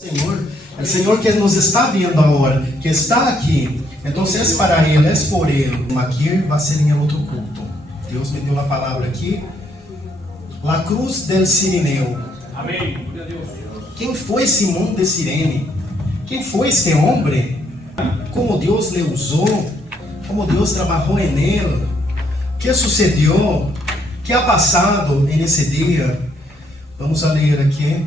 Senhor, o Senhor que nos está viendo agora, que está aqui. Então, é para Ele, é por Ele. Aqui vai ser em outro culto. Deus me deu a palavra aqui. La cruz del Cirineu. Amém. Quem foi Simão de Cirene? Quem foi este homem? Como Deus lhe usou? Como Deus trabalhou em ele? O que sucedeu? O que ha passado nesse dia? Vamos a ler aqui,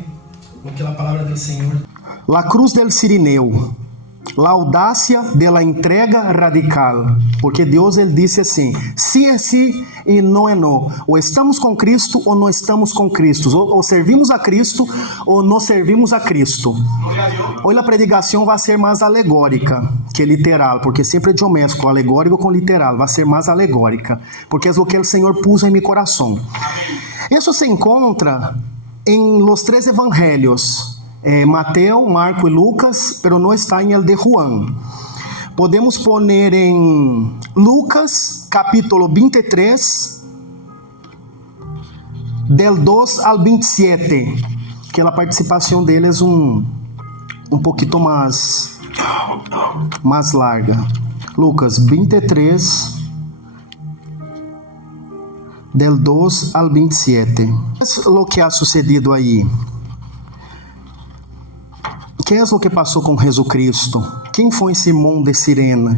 porque a palavra do Senhor. La cruz del Cirineu. La audácia de la entrega radical, porque Deus ele disse assim: sim é sim e não é não. Ou estamos com Cristo ou não estamos com Cristo. Ou servimos a Cristo ou não servimos a Cristo. Hoje a predicação vai ser mais alegórica que literal, porque sempre eu mesclo alegórico com literal. Vai ser mais alegórica, porque é o que o Senhor pôs em meu coração. Isso se encontra em los três evangelhos. Mateo, Marco e Lucas, pero não está em el de Juan. Podemos poner em Lucas, capítulo 23, del 2 al 27, que a participação dele é um pouquinho mais larga. Lucas 23, del 2 al 27. O que ha sucedido aí? Que é o que passou com Jesus Cristo? Quem foi Simão de Cirene,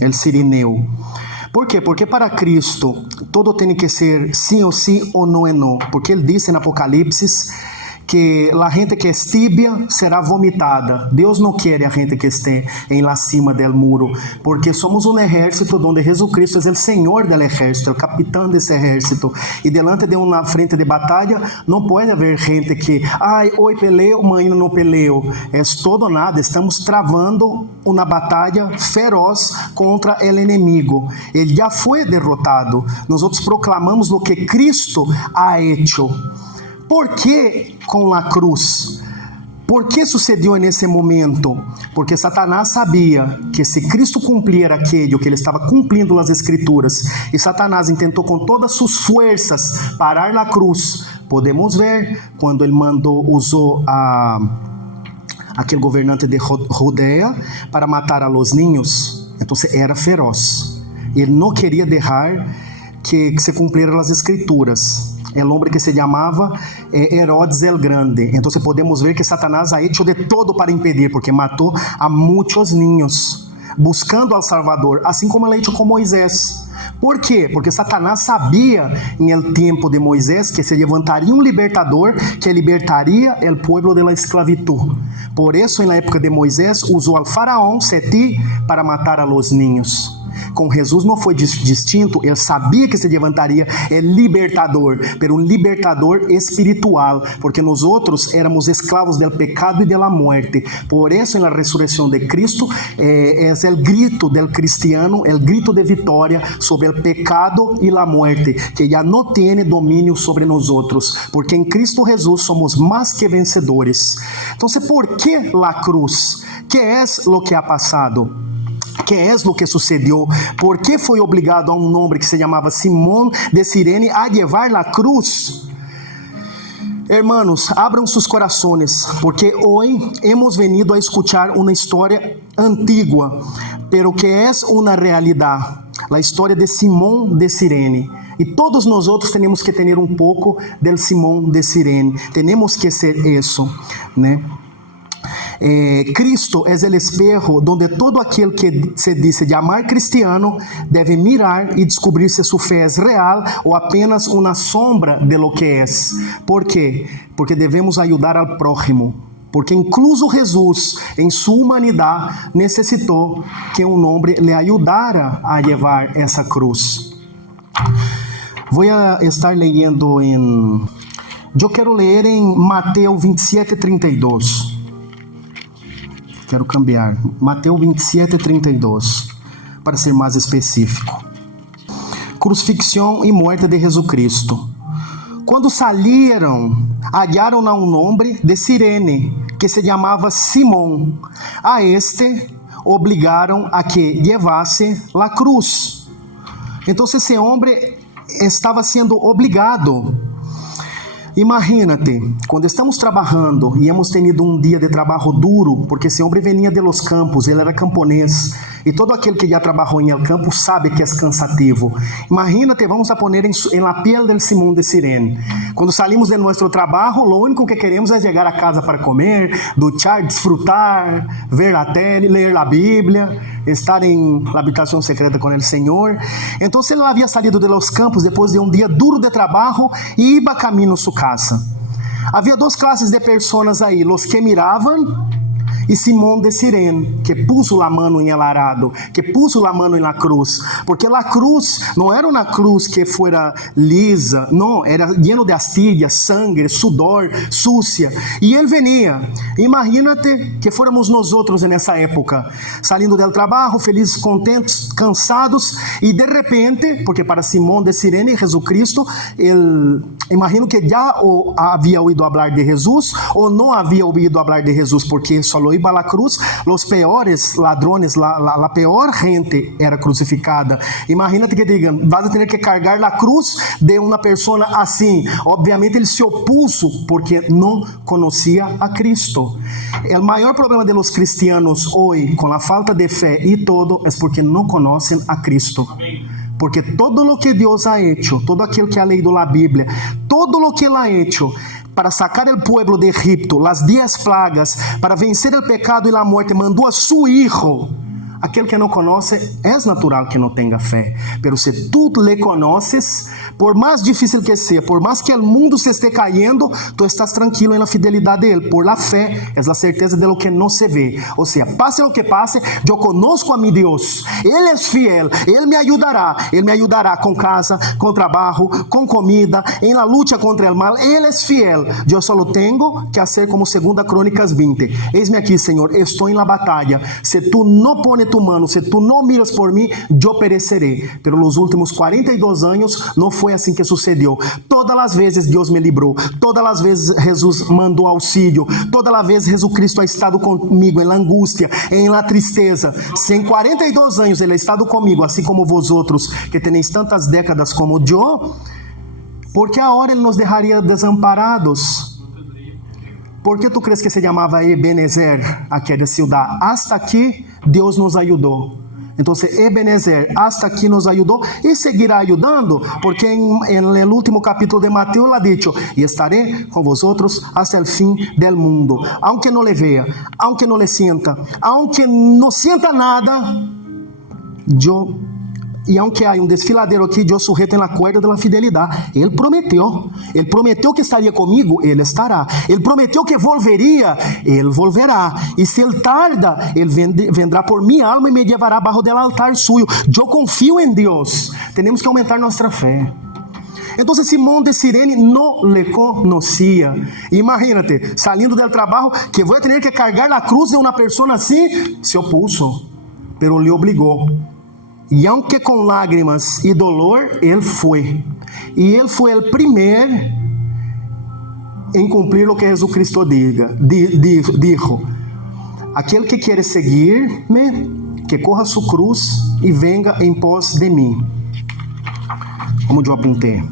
el Cirineu? Por quê? Porque para Cristo todo tem que ser sim ou não é não. Porque ele disse em Apocalipse que a gente que é tibia será vomitada. Deus não quer a gente que esteja em la cima del muro, porque somos um exército onde Jesus Cristo é o Senhor del exército, o capitão desse exército. E delante de uma frente de batalha não pode haver gente que, hoje peleo, amanhã não peleo. É todo nada. Estamos travando uma batalha feroz contra o inimigo. Ele já foi derrotado. Nós outros proclamamos o que Cristo ha hecho. Por que com a cruz? Por que sucedeu nesse momento? Porque Satanás sabia que se Cristo cumprir aquilo que ele estava cumprindo nas Escrituras, e Satanás tentou com todas suas forças parar na cruz. Podemos ver quando ele usou aquele governante de Judeia para matar a los niños. Então era feroz. Ele não queria deixar que se cumprieran as Escrituras. El hombre que se chamava Herodes el Grande. Então podemos ver que Satanás ha hecho de todo para impedir, porque matou a muitos niños, buscando al Salvador, assim como ele ha hecho com Moisés. Por quê? Porque Satanás sabia em el tempo de Moisés que se levantaria um libertador que libertaria el pueblo de la esclavitud. Por isso, na época de Moisés, usou al faraó Seti para matar a los niños. Com Jesus não foi distinto. Ele sabia que se levantaria libertador, pero um libertador espiritual, porque nós outros éramos escravos do pecado e da morte. Por isso, na ressurreição de Cristo, é o grito do cristiano, o grito de vitória sobre o pecado e a morte, que já não tem domínio sobre nós outros, porque em Cristo Jesus somos mais que vencedores. Então, por que a cruz? Que é o que ha passado? Que é o que sucedeu? Por que foi obrigado a um homem que se chamava Simão de Cirene a levar a cruz? Hermanos, abram sus corazones, porque hoy hemos venido a escuchar una historia antigua, pero que es una realidad, la historia de Simão de Cirene. E todos nós outros temos que ter um pouco del Simão de Cirene. Temos que ser isso, né? Cristo é o espejo donde todo aquele que se dice llamar cristiano deve mirar e descobrir se sua fé é real ou apenas uma sombra de lo que é. ¿Por quê? Porque devemos ajudar ao prójimo. Porque incluso Jesus, em sua humanidade, necessitou que um homem lhe ajudara a levar essa cruz. Vou estar lendo em... Eu quero ler em Mateus 27:32. Quero cambiar. Mateus 27:32, para ser mais específico. Crucifixão e morte de Jesus Cristo. Quando saíram, hallaram a um homem de Cirene, que se chamava Simão. A este obrigaram a que levasse a cruz. Então esse homem estava sendo obrigado. Imagínate, quando estamos trabalhando e hemos tenido um dia de trabalho duro, porque esse homem venia de los campos, ele era camponês, e todo aquele que já trabalhou em el campo sabe que é cansativo. Imagínate, vamos a poner em la piel del Simón de Cirene. Quando salimos de nosso trabalho, lo único que queremos é chegar a casa para comer, duchar, disfrutar, ver a tele, ler a Bíblia, estar em la habitação secreta com el Senhor. Então ele havia salido de los campos depois de um dia duro de trabalho e iba caminho a sua casa. Havia duas classes de pessoas aí, los que miravam e Simón de Cirene, que puso a mão em el arado, que puso a mão em la cruz, porque la cruz não era uma cruz que fuera lisa, não, era lleno de astillas, sangre, sudor, sucia, e ele venia. Imagínate que fôramos nós outros nessa época, saindo do trabalho, felizes, contentes, cansados, e de repente, porque para Simón de Cirene, Jesucristo, imagino que já havia ouído falar de Jesus, ou não havia ouído falar de Jesus, porque só iba a la cruz, los peores ladrones, la peor gente era crucificada. Imagínate que digan, vas a tener que cargar la cruz de una persona assim. Obviamente ele se opuso porque não conhecia a Cristo. O maior problema de los cristianos hoje, com a falta de fé e todo, é porque não conhecem a Cristo. Porque todo lo que Deus ha hecho, todo aquele que ha leído a Bíblia, todo lo que Ele ha hecho para sacar el pueblo de Egipto, las 10 plagas, para vencer el pecado y la muerte, mandó a su hijo. Aquele que não conhece, é natural que não tenha fé. Pero se tu le conoces, por mais difícil que seja, por mais que o mundo se esté caindo, tu estás tranquilo na fidelidade de Ele. Por la fé, é a certeza de lo que não se vê. Ou seja, pase o que pase, eu conosco a mi Deus. Ele é fiel, Ele me ajudará. Ele me ajudará com casa, com trabalho, com comida, em la luta contra o mal. Ele é fiel. Eu só tenho que fazer como 2 Crônicas 20. Eis-me aqui, Senhor, estou em la batalha. Se tu não pones tu mano, se tu não miras por mim, eu perecerei. Pero nos últimos 42 anos, não foi assim que sucedeu. Todas as vezes Deus me livrou, todas as vezes Jesus mandou auxílio, todas as vezes Jesus Cristo ha estado comigo em la angústia, em la tristeza. Se em 42 anos Ele ha estado comigo, assim como vós outros, que tenéis tantas décadas como eu, porque agora Ele nos deixaria desamparados? ¿Por que tu crees que se chamava Ebenezer, aquela cidade? Hasta aqui Deus nos ajudou. Então, Ebenezer, hasta aqui nos ajudou e seguirá ajudando, porque em último capítulo de Mateus ele ha dicho, e estaré com vosotros hasta el fim del mundo. Aunque não le vea, aunque não le sienta, aunque não sienta nada, e aunque há desfiladeiro aqui, eu sujeito na cuerda da fidelidade. Ele prometeu que estaria comigo, Ele estará. Ele prometeu que volveria, Ele volverá. E se Ele tarda, Ele vendrá por minha alma e me levará abaixo del altar suyo. Eu confio em Deus. Temos que aumentar nossa fé. Então, Simón de Cirene não le conhecia. Imagínate, saindo do trabalho, que vou ter que cargar a cruz de uma pessoa assim, se opuso, pero lhe obrigou. E aunque com lágrimas e dolor, Ele foi. E Ele foi o primeiro em cumprir o que Jesus Cristo dijo. Aquele que quer seguir-me, que corra sua cruz e venga em pós de mim. Como eu apontei.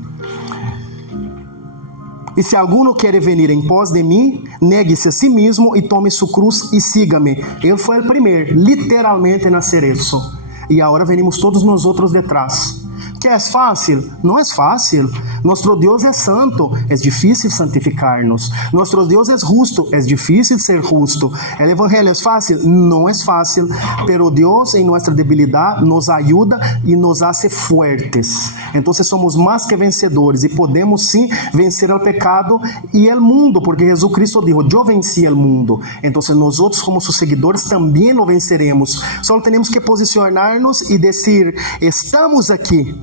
E se alguno quer venir em pós de mim, negue-se a si mesmo e tome sua cruz e siga-me. Ele foi o primeiro, literalmente, em fazer isso. E agora venimos todos nós outros detrás. Que é fácil? Não é fácil. Nosso Deus é santo, é difícil santificar-nos. Nosso Deus é justo, é difícil ser justo. O evangelho é fácil? Não é fácil. Pero Deus, em nossa debilidade, nos ajuda e nos hace fuertes. Então somos mais que vencedores e podemos sim vencer o pecado e o mundo, porque Jesus Cristo disse, eu venci o mundo. Então nós outros, como seus seguidores, também o venceremos. Só temos que posicionar-nos e dizer, estamos aqui.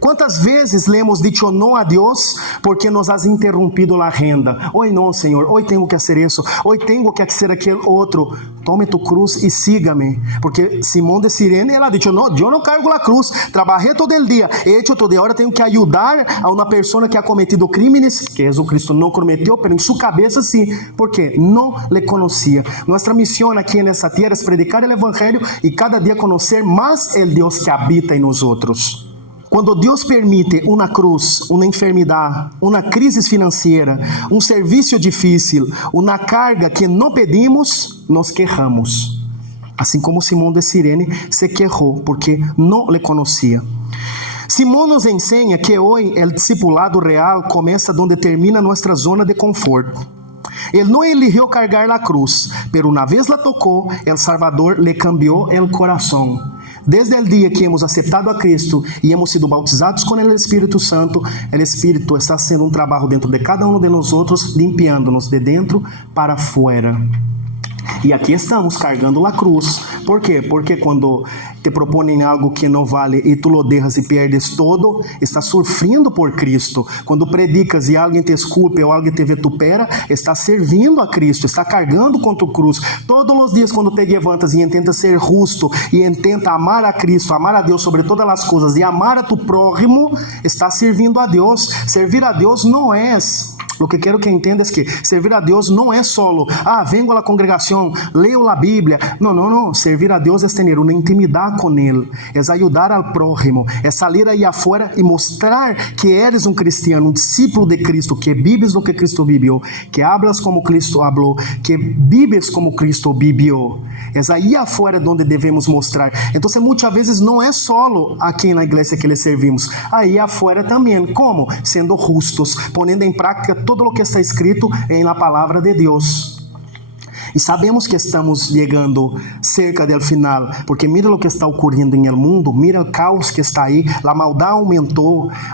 Quantas vezes le hemos dicho não a Deus porque nos has interrompido a agenda? Hoje não, Senhor, hoje tenho que fazer isso, hoje tenho que fazer aquele outro. Tome tu cruz e siga-me. Porque Simón de Cirene, ela disse, não, eu não cargo a cruz, trabalhei todo o dia, he hecho todo, agora tenho que ajudar a uma pessoa que ha cometido crimes que Jesus Cristo não cometeu, mas em sua cabeça sim, porque não le conhecia. Nossa missão aqui nessa terra é predicar o evangelho e cada dia conhecer mais o Deus que habita em nós outros. Quando Deus permite uma cruz, uma enfermidade, uma crise financeira, um serviço difícil, uma carga que não pedimos, nos quejamos. Assim como Simão de Cirene se quejou porque não le conhecia. Simão nos ensina que hoje o discipulado real começa onde termina nossa zona de conforto. Ele não eligió cargar a cruz, pero una vez la tocó, el Salvador le cambió el corazón. Desde el día que hemos aceptado a Cristo y hemos sido bautizados con el Espíritu Santo, el Espíritu está haciendo un trabajo dentro de cada uno de nosotros, limpiándonos de dentro para afuera. E aqui estamos cargando a cruz. ¿Por quê? Porque quando te proponem algo que não vale e tu lo dejas e perdes todo, estás sofrendo por Cristo. Quando predicas e alguém te esculpe ou alguém te vitupera, estás servindo a Cristo, está cargando com tu cruz. Todos os dias quando te levantas e intentas ser justo e intenta amar a Cristo, amar a Deus sobre todas as coisas e amar a tu prójimo, estás servindo a Deus. Servir a Deus não é... O que quero que entendas que servir a Deus não é solo, vengo à congregação, leio a Bíblia. Não. Servir a Deus é ter uma intimidade com Ele, é ajudar ao prójimo, é sair aí afuera e mostrar que eres um cristiano, um discípulo de Cristo, que vives o que Cristo viveu, que hablas como Cristo falou, que vives como Cristo viveu. É aí afuera onde devemos mostrar. Então, muitas vezes não é solo aqui na igreja que lhe servimos, aí afuera também. Como? Sendo justos, ponendo em prática todo o que está escrito na palavra de Deus. E sabemos que estamos chegando cerca do final, porque mira o que está ocorrendo no mundo, mira o caos que está aí, a maldade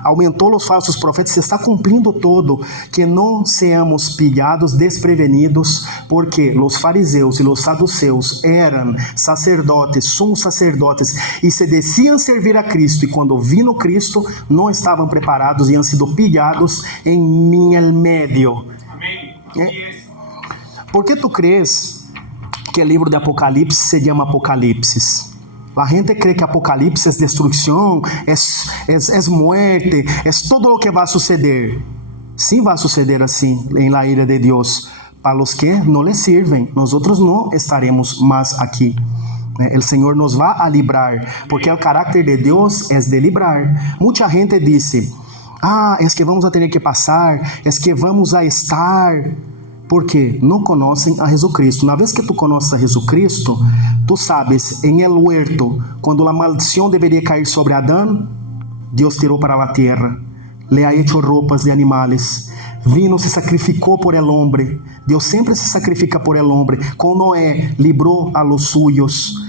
aumentou os falsos profetas, se está cumprindo todo, que não seamos pillados desprevenidos, porque os fariseus e os saduceus eram sacerdotes, sumos sacerdotes, e se diziam servir a Cristo, e quando vino Cristo, não estavam preparados e han sido pillados em meio. Amém. ¿Por qué tú crees que el libro de Apocalipsis se llama Apocalipsis? La gente cree que Apocalipsis es destrucción, es muerte, es todo lo que va a suceder. Sí va a suceder así en la ira de Dios. Para los que no le sirven, nosotros no estaremos más aquí. El Señor nos va a librar, porque el carácter de Dios es de librar. Mucha gente dice, es que vamos a tener que pasar, es que vamos a estar... Porque não conhecem a Jesucristo. Uma vez que tu conheces a Jesucristo, tu sabes, em el huerto, quando a maldição deveria cair sobre Adão, Deus tirou para a terra, le ha hecho roupas de animales, vino, se sacrificou por el hombre. Deus sempre se sacrifica por el hombre. Com Noé, librou a los suyos.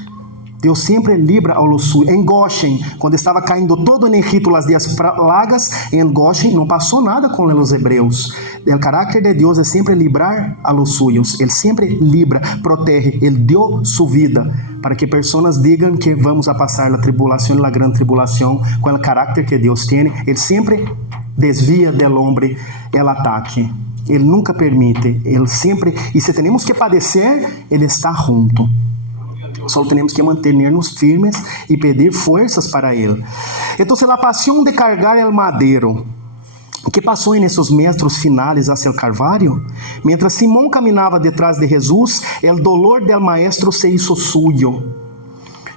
Deus sempre libra a los suyos. Em Goshen, quando estava caindo todo em Egito as 10 plagas, em Goshen não passou nada com os hebreus. O caráter de Deus é sempre librar a los suyos. Ele sempre libra, protege. Ele deu sua vida para que pessoas digam que vamos a passar a tribulação e a grande tribulação com o caráter que Deus tem. Ele sempre desvia del hombre el ataque. Ele nunca permite. Ele sempre, e se temos que padecer, Ele está junto. Só temos que manter-nos firmes e pedir forças para Ele. Então, a paixão de cargar el madeiro, que passou em esses metros finais hacia o Calvário, mientras Simão caminhava detrás de Jesus, el dolor del maestro se hizo suyo.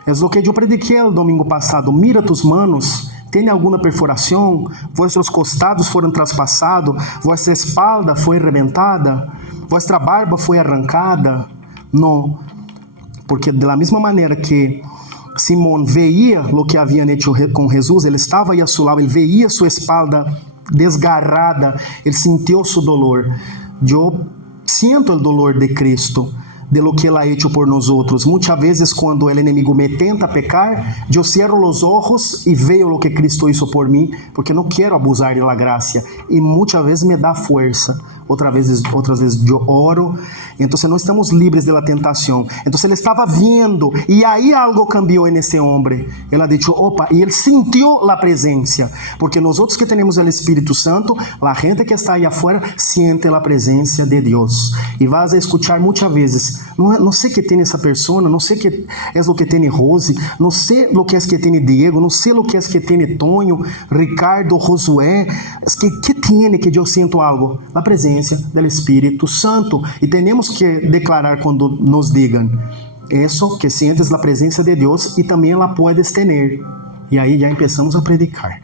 É o que eu prediquei o domingo passado. Mira tus manos, tem alguma perfuração? Vuestros costados foram traspassados? Vuestra espalda foi reventada? Vuestra barba foi arrancada? Não. Porque da mesma maneira que Simão veia o que haviam hecho com Jesus, ele estava aí a seu lado, ele veia sua espalda desgarrada, ele sentiu seu dolor. Eu sinto o dolor de Cristo, de lo que Ele ha hecho por nosotros. Muitas vezes, quando o inimigo me tenta pecar, eu cierro os olhos e vejo o que Cristo hizo por mim, porque não quero abusar da graça. E muitas vezes me dá força. Outras vezes eu oro. Então não estamos livres da tentação. Então ele estava vendo, e aí algo cambiou nesse homem. Ele ha dicho, opa, e ele sentiu a presença. Porque nós que temos o Espírito Santo, a gente que está aí afuera, siente a presença de Deus. E vas a escuchar muitas vezes, não sei o que tem essa pessoa, não sei o que é o que tem Rose, não sei o que é que tem Diego, não sei o que é que tem Tonho, Ricardo, Josué. Que tem que eu sinto algo? A presença do Espírito Santo. E temos que declarar quando nos digam isso, que sientes a presença de Deus e também la puedes tener. E aí já começamos a predicar.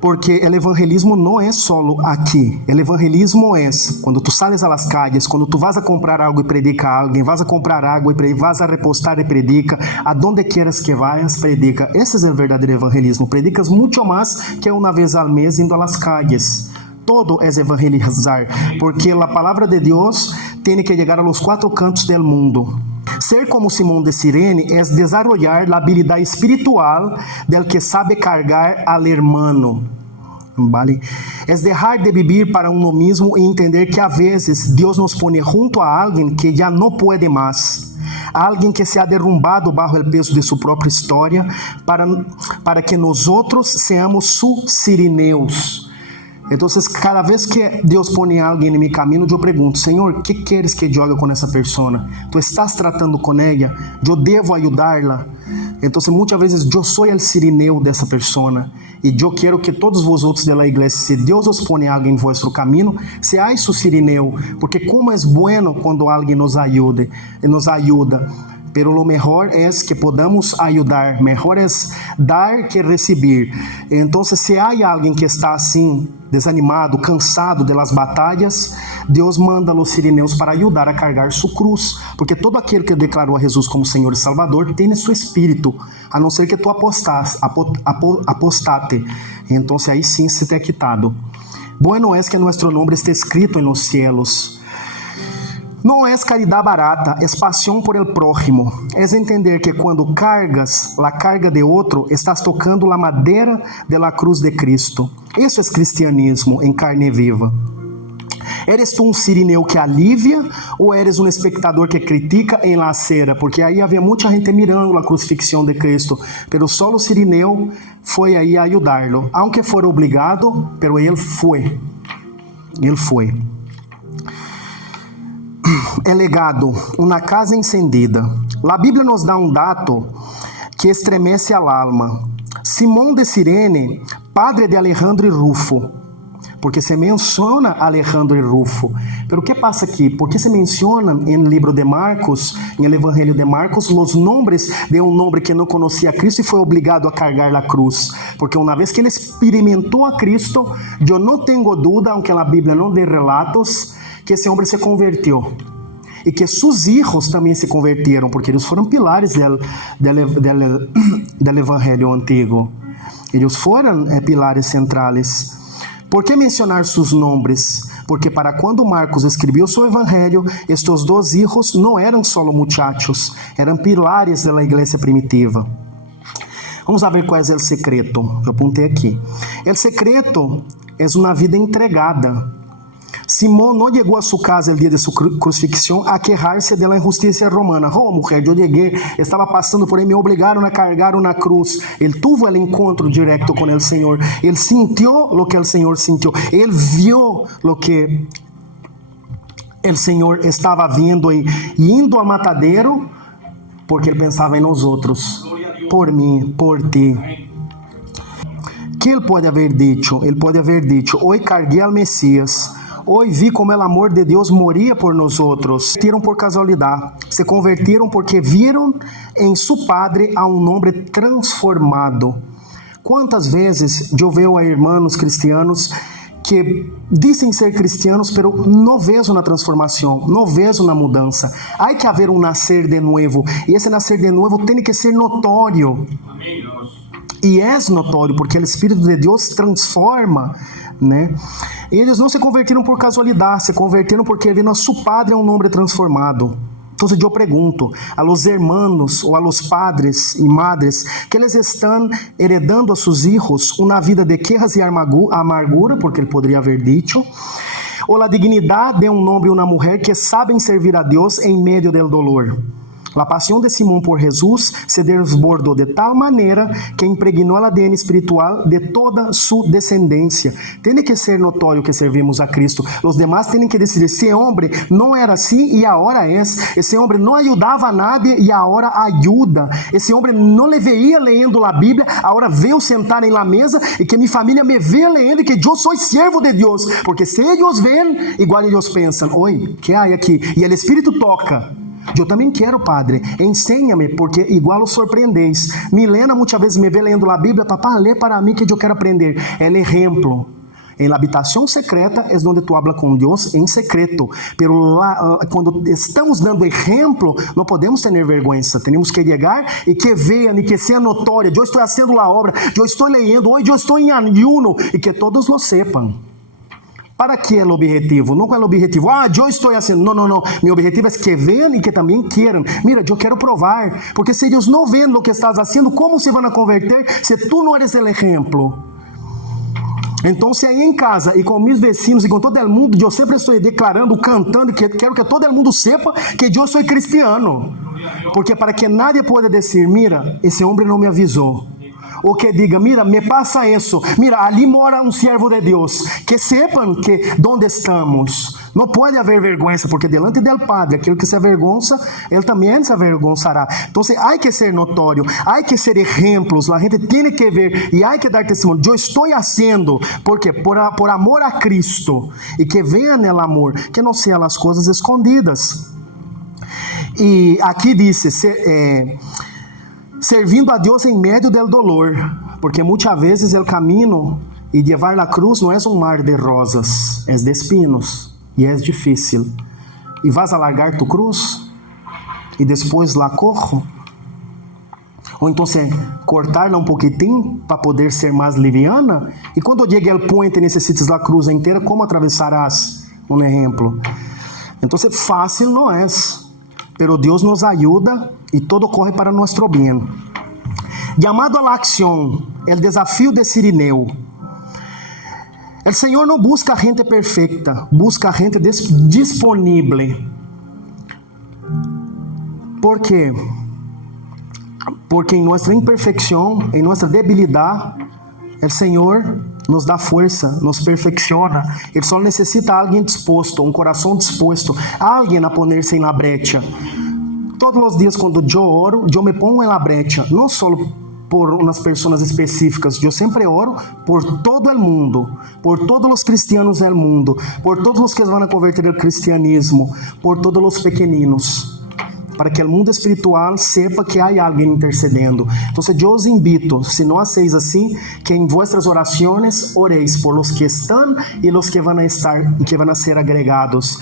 Porque o evangelismo não é solo aqui. O evangelismo é quando tu sales a las calles, quando tu vas a comprar algo e predica a alguém, vas a comprar água e vas a repostar e predica, a donde quieras que vayas, predica. Esse é o verdadeiro evangelismo. Predicas muito mais que uma vez al mês indo a las calles. Todo é evangelizar, porque a palavra de Deus tem que chegar a los 4 cantos del mundo. Ser como Simón de Cirene é desarrollar a habilidade espiritual del que sabe cargar al hermano. ¿Vale? É deixar de vivir para uno mismo e entender que a vezes Deus nos pone junto a alguém que já não pode mais. Alguém que se ha derrumbado bajo el peso de sua própria história para que nós outros seamos sus sirineus. Então, cada vez que Deus põe alguém em meu caminho, eu pergunto: Senhor, o que queres que eu haga com essa pessoa? Tu estás tratando com ela? Eu devo ajudá-la? Então, muitas vezes eu sou o sirineu dessa pessoa e eu quero que todos vós outros da igreja, se Deus os põe alguém em vosso caminho, seais su sirineu, porque como é bueno quando alguém nos ajuda. Pero lo mejor es que podamos ayudar, mejor es dar que recibir. Então, se há alguém que está assim, desanimado, cansado de las batalhas, Deus manda os sirineus para ajudar a cargar sua cruz, porque todo aquele que declarou a Jesus como Senhor e Salvador tem seu espírito, a não ser que tu apostate. Então, aí sim se te é quitado. Bueno es que nuestro nombre esté escrito en los cielos. Não é caridade barata, é paixão por el prójimo. É entender que quando cargas a carga de outro, estás tocando a madeira de la cruz de Cristo. Isso é cristianismo em carne viva. Eres tu um sirineu que alivia ou eres um espectador que critica em la acera? Porque aí havia muita gente mirando a crucifixão de Cristo, pero só o sirineu foi aí a ajudá-lo. Aunque for obrigado, pero ele foi. Ele foi. É legado, uma casa encendida. A Bíblia nos dá um dado que estremece a alma. Simón de Cirene, padre de Alejandro e Rufo, porque se menciona Alejandro e Rufo. Pero o que passa aqui? Porque se menciona no livro de Marcos, no Evangelho de Marcos, os nomes de um homem que não conhecia a Cristo e foi obrigado a cargar a cruz. Porque uma vez que ele experimentou a Cristo, eu não tenho dúvida, aunque a Bíblia não dê relatos, que esse homem se converteu. E que seus filhos também se converteram, porque eles foram pilares do Evangelho antigo. Eles foram pilares centrais. Por que mencionar seus nomes? Porque para quando Marcos escreveu seu Evangelho, estes 2 filhos não eram só muchachos, eram pilares da igreja primitiva. Vamos ver qual é o secreto. Eu apontei aqui. O secreto é uma vida entregada. Simón não chegou a sua casa no dia de sua crucifixão a quejar-se da injustiça romana. Oh, mulher, eu cheguei, estava passando por aí, me obrigaram a cargar uma cruz. Ele teve o encontro direto com o Senhor. Ele sentiu o que o Senhor sentiu. Ele viu o que o Senhor estava vendo e indo ao matadeiro, porque ele pensava em nós outros, por mim, por ti. Que ele pode haver dito? Ele pode haver dito: hoje carguei ao Messias. Hoje vi como o amor de Deus moria por nós outros. Se converteram por casualidade. Se converteram porque viram em seu Padre a um homem transformado. Quantas vezes eu vejo a irmãos cristianos que dizem ser cristianos, pero não vejo na transformação, não vejo na mudança. Há que haver um nascer de novo. E esse nascer de novo tem que ser notório. Amém. E é notório, porque o Espírito de Deus transforma, né? Eles não se converteram por casualidade, se converteram porque viram a seu Padre um homem transformado. Então, eu pergunto a los hermanos ou a los padres e madres que eles estão heredando a seus filhos uma vida de quejas e amargura, porque ele poderia haver dito, ou a dignidade de um homem e uma mulher que sabem servir a Deus em meio do dolor. A paixão de Simón por Jesus se desbordou de tal maneira que impregnou o ADN espiritual de toda sua descendência. Tem que ser notório que servimos a Cristo. Os demais têm que decidir: esse homem não era assim e agora é. Esse homem não ajudava a nadie e agora ajuda. Esse homem não le veía lendo a Bíblia, agora veio sentar em la mesa e que minha família me vê lendo e que eu sou servo de Deus. Porque se eles veem, igual eles pensam: oi, que há aqui? E o Espírito toca. Eu também quero, Padre, ensina-me, porque igual os sorprendeis. Milena muitas vezes me vê lendo a Bíblia, papá, lê para mim que eu quero aprender. É exemplo. En la habitación secreta es donde tú hablas con Dios en secreto. Pero cuando estamos dando ejemplo, no podemos tener vergüenza. Tenemos que llegar y que vean y que sea notoria. Yo estoy haciendo la obra, yo estoy leyendo, hoy yo estoy en ayuno y que todos lo sepan. ¿Para qué el objetivo? No es el objetivo, yo estoy haciendo. No. Mi objetivo es que vean y que también quieran. Mira, yo quiero probar. Porque si ellos no ven lo que estás haciendo, ¿cómo se van a convertir si tú no eres el ejemplo? Então, aí em casa e com meus vecinos e com todo mundo, eu sempre estou declarando, cantando, que quero que todo mundo sepa que eu sou cristiano. Porque para que nadie pueda dizer, mira, esse homem não me avisou. Ou que diga, mira, me passa isso. Mira, ali mora um servo de Deus. Que sepam que onde estamos. Não pode haver vergonha, porque delante do Padre, aquele que se avergonça, ele também se avergonçará. Então, há que ser notório, há que ser exemplos, a gente tem que ver e há que dar testemunho. Eu estou fazendo, porque por amor a Cristo, e que venha no amor, que não sejam as coisas escondidas. E aqui diz, servindo a Deus em meio do dolor, porque muitas vezes o caminho e levar a cruz não é um mar de rosas, é de espinos. E é difícil. E vas a largar tu cruz? E depois la corro? Ou então cortar-la um pouquinho para poder ser mais liviana? E quando chegue ao ponto e necessites a cruz inteira, como atravessarás? Um exemplo. Então, fácil não é. Pero Deus nos ajuda e todo corre para nosso bem. Llamado a la acción, el desafio de Cirineu. El Senhor não busca gente perfeita, busca gente disponível. ¿Por quê? Porque em nossa imperfeição, em nossa debilidade, o Senhor nos dá força, nos perfecciona. Ele só necessita alguém disposto, um coração disposto, alguém a poner-se na brecha. Todos os dias quando eu oro, eu me pongo na brecha, não só por umas pessoas específicas. Eu sempre oro por todo o mundo, por todos os cristianos do mundo, por todos os que vão converter ao cristianismo, por todos os pequeninos, para que o mundo espiritual sepa que há alguém intercedendo. Então, eu os invito, se não hacéis assim, que em vuestras orações oreis por los que estão e los que vão a estar e que vão a ser agregados.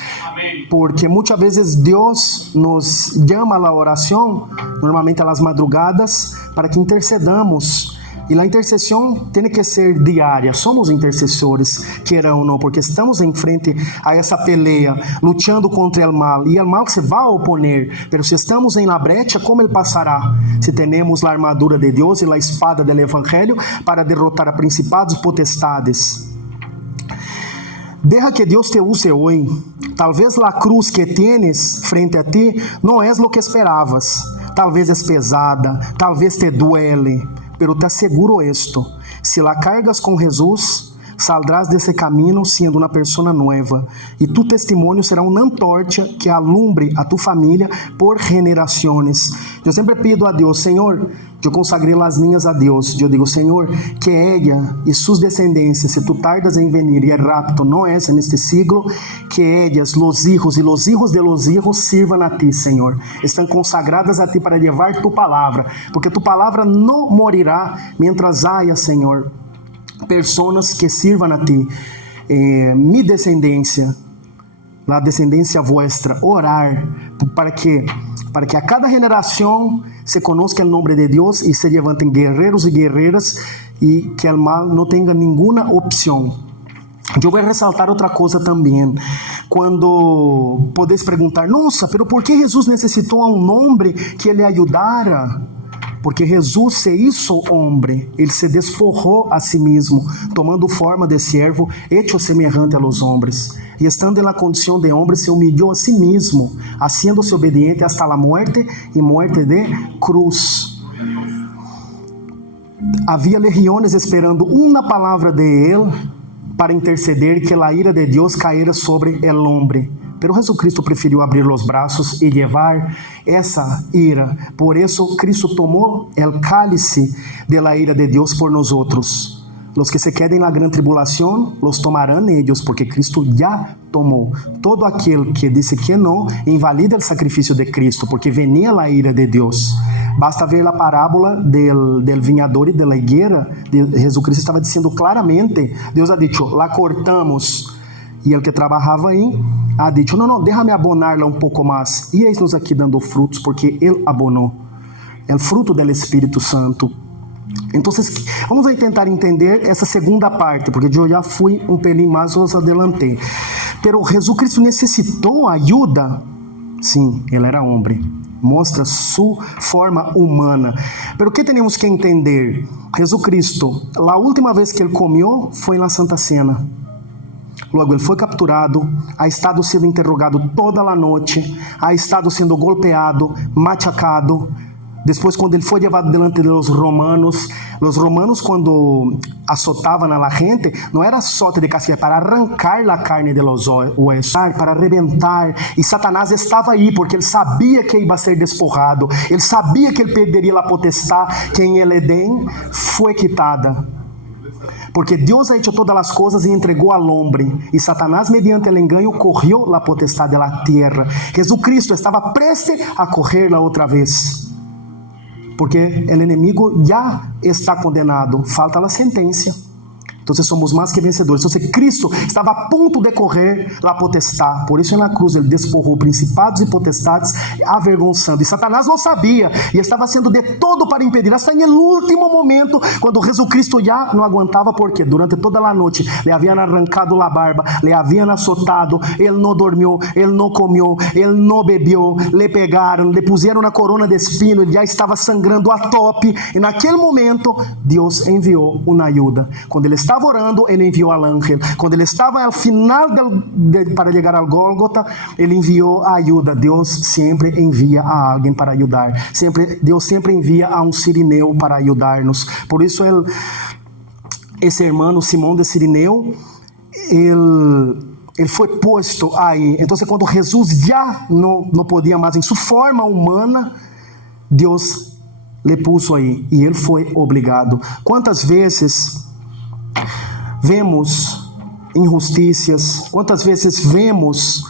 Porque muitas vezes Deus nos chama a oração, normalmente às madrugadas, para que intercedamos. E a intercessão tem que ser diária. Somos intercessores, queiram ou não, porque estamos em frente a essa peleia, lutando contra o mal. E o mal se vai oponer. Mas se estamos em la brecha, como ele passará? Se temos a armadura de Deus e a espada do Evangelho para derrotar a principados e potestades. Deja que Deus te use hoje. Talvez a cruz que tienes frente a ti não é o que esperavas. Talvez é pesada, talvez te duele. Pero te asseguro esto, si la cargas con Jesús, saldrás desse caminho sendo uma pessoa nova, e tu testemunho será uma antorcha que alumbre a tu família por generações. Eu sempre pido a Deus, Senhor, eu consagrei as minhas a Deus. Eu digo, Senhor, que ella e suas descendências, se tu tardas em venir e é rápido, não é neste siglo, que ellas, los hijos e los hijos de los hijos sirvan a ti, Senhor. Estão consagradas a ti para levar tu palavra, porque tu palavra não morirá mientras haya, Senhor, pessoas que sirvan a ti. Mi descendência, a descendência vuestra, orar para que a cada geração se conozca o nome de Deus e se levantem guerreiros e guerreiras e que o mal não tenha nenhuma opção. Eu vou ressaltar outra coisa também. Quando podeis perguntar, nossa, pero por que Jesus necessitou a um nome que lhe ajudara? Porque Jesus se hizo homem, ele se desforrou a si mesmo, tomando forma de servo, hecho semejante a los hombres. E estando na condição de homem, se humilhou a si mesmo, haciendo-se obediente hasta la muerte e muerte de cruz. Havia legiones esperando uma palavra de ele para interceder que a ira de Deus caíra sobre el hombre. Pero Jesucristo preferiu abrir os braços e levar essa ira. Por isso, Cristo tomou o cálice de la ira de Deus por nós outros. Los que se queden en la gran tribulación, los tomarán ellos, porque Cristo ya tomó. Todo aquel que dice que no, invalida el sacrificio de Cristo, porque venía la ira de Dios. Basta ver la parábola del viñador y de la higuera. Jesucristo estaba diciendo claramente, Dios ha dicho, la cortamos. E el que trabalhava aí ha dicho, não, déjame abonarla um pouco mais. E eis-nos aqui dando frutos, porque ele abonou. É o fruto do Espírito Santo. Então, vamos aí tentar entender essa segunda parte, porque eu já fui um pelín mais, os adelantei. Pero Jesucristo necessitou ajuda? Sim, ele era homem. Mostra sua forma humana. Pero o que temos que entender? Jesucristo, a última vez que ele comeu foi na Santa Cena. Logo, ele foi capturado, ha estado sendo interrogado toda a noite, ha estado sendo golpeado, machacado. Depois, quando ele foi levado delante dos romanos quando azotavam a gente, não era azote de castigo, para arrancar a carne de los huesos, para arrebentar. E Satanás estava aí, porque ele sabia que ia ser despojado, ele sabia que ele perderia a potestade, que em el Edén foi quitada. Porque Deus ha hecho todas as coisas e entregou ao homem. E Satanás, mediante o engano, correu a potestade da terra. Jesucristo estava prestes a correrla outra vez. Porque o inimigo já está condenado. Falta a sentença. Então somos mais que vencedores. Então Cristo estava a ponto de correr a potestade. Por isso na cruz ele despojou principados e potestades, avergonçando. E Satanás não sabia e estava sendo de todo para impedir. Hasta em último momento, quando Jesucristo já não aguentava, porque durante toda a noite lhe haviam arrancado a barba, lhe haviam azotado, ele não dormiu, ele não comeu, ele não bebeu, lhe pegaram, lhe puseram na corona de espinho, ele já estava sangrando a tope. E naquele momento, Deus enviou uma ajuda. Quando ele estava orando, ele enviou al ángel. Quando ele estava ao final para chegar ao Gólgota, ele enviou a ajuda. Deus sempre envia a alguém para ajudar. Deus sempre envia a um sirineu para ajudar-nos. Por isso esse irmão Simão de Sirineu, ele foi posto aí. Então quando Jesus já não podia mais em sua forma humana, Deus lhe puso aí e ele foi obrigado. Quantas vezes vemos injustiças, quantas vezes vemos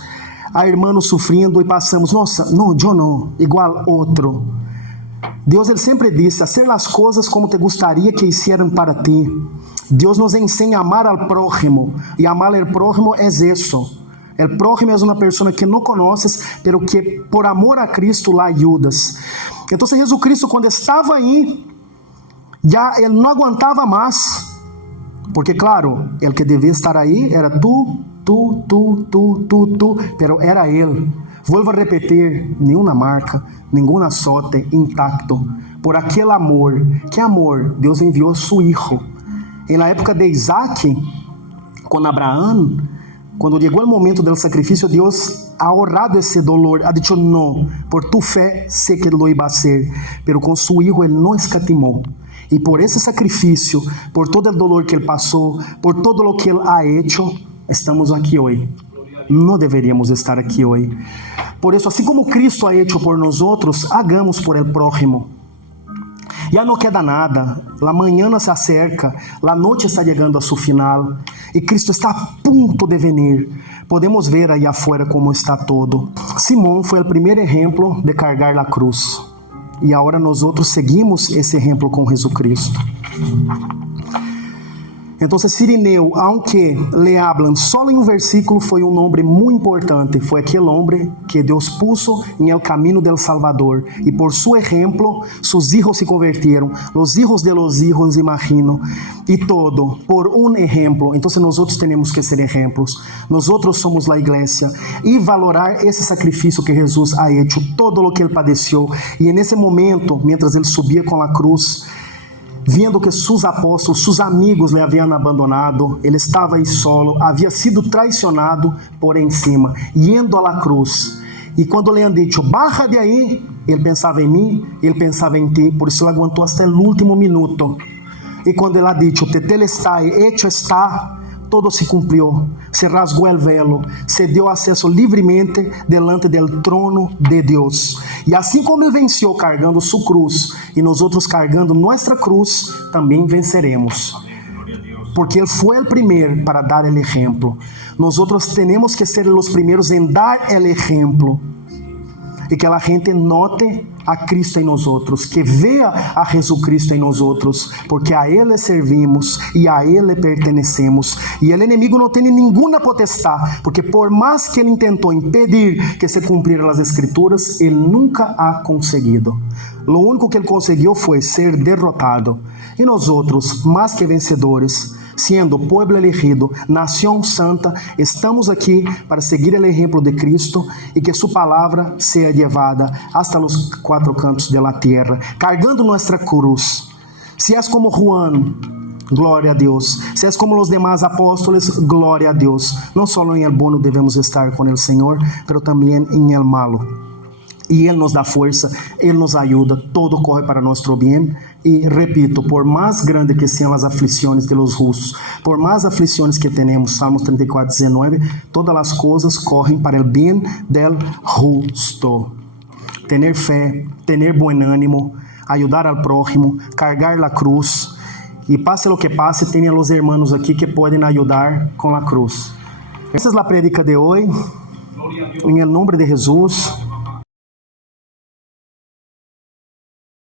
a irmã sofrendo e passamos, nossa, não, eu não, igual outro. Deus ele sempre disse, hacer as coisas como te gostaria que hicieran para ti. Deus nos ensina a amar al prójimo, e amar al prójimo é isso. El prójimo é uma pessoa que não conheces, pero que por amor a Cristo la ayudas. Então Jesucristo, quando estava aí, já ele não aguentava mais. Porque, claro, el que devia estar aí era tu, pero era ele. Volvo a repetir, nenhuma marca, nenhum azote intacto. Por aquele amor, que amor? Deus enviou seu filho. E na época de Isaac, com Abraão, quando chegou o momento do sacrifício, Deus ha ahorrado esse dolor, ha dicho, não, por tu fé, sei que lo iba a ser, pero com seu filho ele não escatimou. E por esse sacrifício, por todo o dolor que ele passou, por todo o que ele ha hecho, estamos aqui hoje. Não deveríamos estar aqui hoje. Por isso, assim como Cristo ha hecho por nós outros, hagamos por el prójimo. Já não queda nada, a manhã se acerca, a noite está chegando a seu final, e Cristo está a ponto de vir. Podemos ver aí afuera como está todo. Simão foi o primeiro exemplo de carregar a cruz. E agora nós outros seguimos esse exemplo com Jesucristo. Então, Sirineu, aunque le hablan solo em um versículo, foi um nome muito importante. Foi aquele homem que Deus puso em el camino del Salvador. E por su exemplo, sus hijos se convertieron. Los hijos de los hijos, imagino. E todo, por um exemplo. Então, nós outros temos que ser exemplos. Nós outros somos a igreja. E valorar esse sacrifício que Jesus ha hecho, todo o que ele padeceu. E nesse momento, mientras ele subia com a cruz, vendo que seus apóstolos, seus amigos lhe haviam abandonado, ele estava aí solo, havia sido traicionado por encima, indo à cruz. E quando lhe han dicho, baja de aí, ele pensava em mim, ele pensava em ti, por isso ele aguentou até o último minuto. E quando ele ha dicho, tetelestai, hecho está, todo se cumprió, se rasgou el velo, se deu acesso livremente delante del trono de Deus. E assim como ele venceu carregando sua cruz, e nós outros carregando nossa cruz, também venceremos. porque Él fue el primer para dar el ejemplo. Nosotros tenemos que ser los primeros en dar el ejemplo. E que a gente note a Cristo em nós outros, que veja a Jesucristo em nós outros, porque a Ele servimos e a Ele pertenecemos. E o inimigo não tem nenhuma potestade, porque por mais que ele tentou impedir que se cumprieran as Escrituras, ele nunca ha conseguido. Lo único que ele conseguiu foi ser derrotado. E nós outros, mais que vencedores, sendo pueblo elegido, nación santa, estamos aqui para seguir o exemplo de Cristo e que sua palavra seja llevada hasta los quatro cantos de la tierra, cargando nuestra cruz. Se és como Juan, glória a Deus. Se és como os demais apóstolos, glória a Deus. Não só em el bueno devemos estar com o Senhor, pero também em el malo. E Ele nos dá força, Ele nos ajuda, todo corre para nosso bem. E repito, por mais grande que sejam as aflições de los justos, por mais aflições que tenemos, Salmos 34:19, todas as coisas correm para o bem del justo. Tener fé, tener buen ánimo, ajudar al prójimo, cargar la cruz. E passe lo que passe, tenha los hermanos aqui que podem ajudar com la cruz. Essa é a prédica de hoje. Em nome de Jesus.